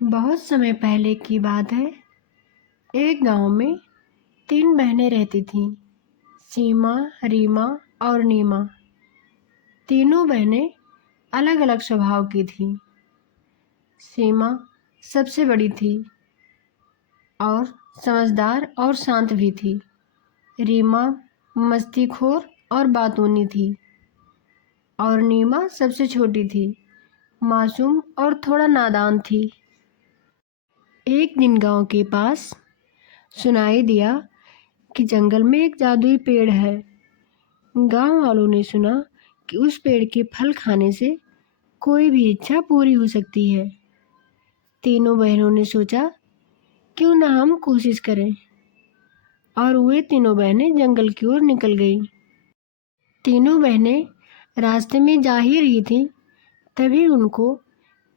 बहुत समय पहले की बात है। एक गांव में 3 बहनें रहती थीं, सीमा, रीमा और नीमा। तीनों बहनें अलग अलग स्वभाव की थीं। सीमा सबसे बड़ी थी और समझदार और शांत भी थी। रीमा मस्तीखोर और बातूनी थी और नीमा सबसे छोटी थी, मासूम और थोड़ा नादान थी। एक दिन गांव के पास सुनाई दिया कि जंगल में एक जादुई पेड़ है। गांव वालों ने सुना कि उस पेड़ के फल खाने से कोई भी इच्छा पूरी हो सकती है। तीनों बहनों ने सोचा, क्यों ना हम कोशिश करें, और वे तीनों बहनें जंगल की ओर निकल गईं। तीनों बहनें रास्ते में जा ही रही थीं, तभी उनको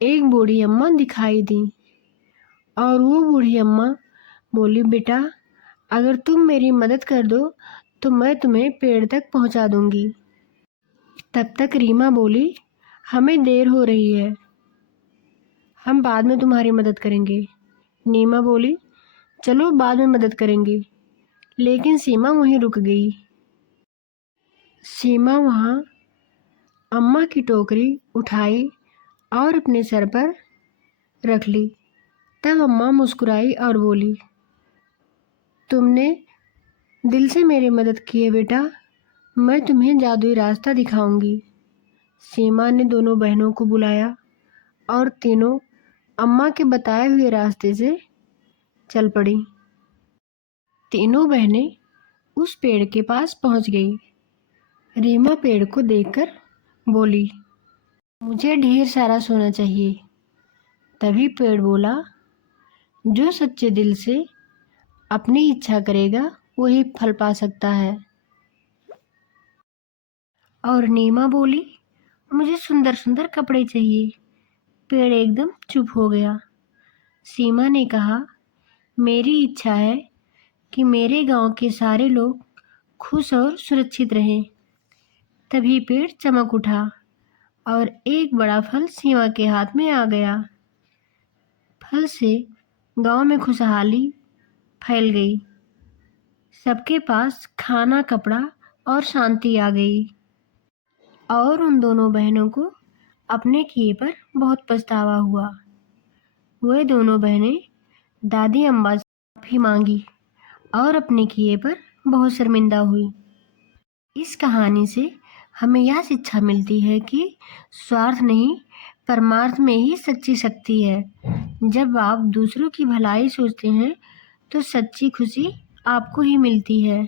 एक बूढ़ी अम्मा दिखाई दी और वो बूढ़ी अम्मा बोली, बेटा, अगर तुम मेरी मदद कर दो तो मैं तुम्हें पेड़ तक पहुंचा दूंगी। तब तक रीमा बोली, हमें देर हो रही है, हम बाद में तुम्हारी मदद करेंगे। नीमा बोली, चलो बाद में मदद करेंगे। लेकिन सीमा वहीं रुक गई। सीमा वहाँ अम्मा की टोकरी उठाई और अपने सर पर रख ली। तब अम्मा मुस्कुराई और बोली, तुमने दिल से मेरी मदद की है बेटा, मैं तुम्हें जादुई रास्ता दिखाऊंगी। सीमा ने दोनों बहनों को बुलाया और तीनों अम्मा के बताए हुए रास्ते से चल पड़ी। तीनों बहनें उस पेड़ के पास पहुंच गई। रीमा पेड़ को देखकर बोली, मुझे ढेर सारा सोना चाहिए। तभी पेड़ बोला, जो सच्चे दिल से अपनी इच्छा करेगा वही फल पा सकता है। और नीमा बोली, मुझे सुंदर सुंदर कपड़े चाहिए। पेड़ एकदम चुप हो गया। सीमा ने कहा, मेरी इच्छा है कि मेरे गांव के सारे लोग खुश और सुरक्षित रहें। तभी पेड़ चमक उठा और एक बड़ा फल सीमा के हाथ में आ गया। फल से गांव में खुशहाली फैल गई। सबके पास खाना, कपड़ा और शांति आ गई। और उन दोनों बहनों को अपने किए पर बहुत पछतावा हुआ। वे दोनों बहनें दादी अम्मा से माफ़ी मांगी और अपने किए पर बहुत शर्मिंदा हुई। इस कहानी से हमें यह शिक्षा मिलती है कि स्वार्थ नहीं, परमार्थ में ही सच्ची शक्ति है। जब आप दूसरों की भलाई सोचते हैं तो सच्ची खुशी आपको ही मिलती है।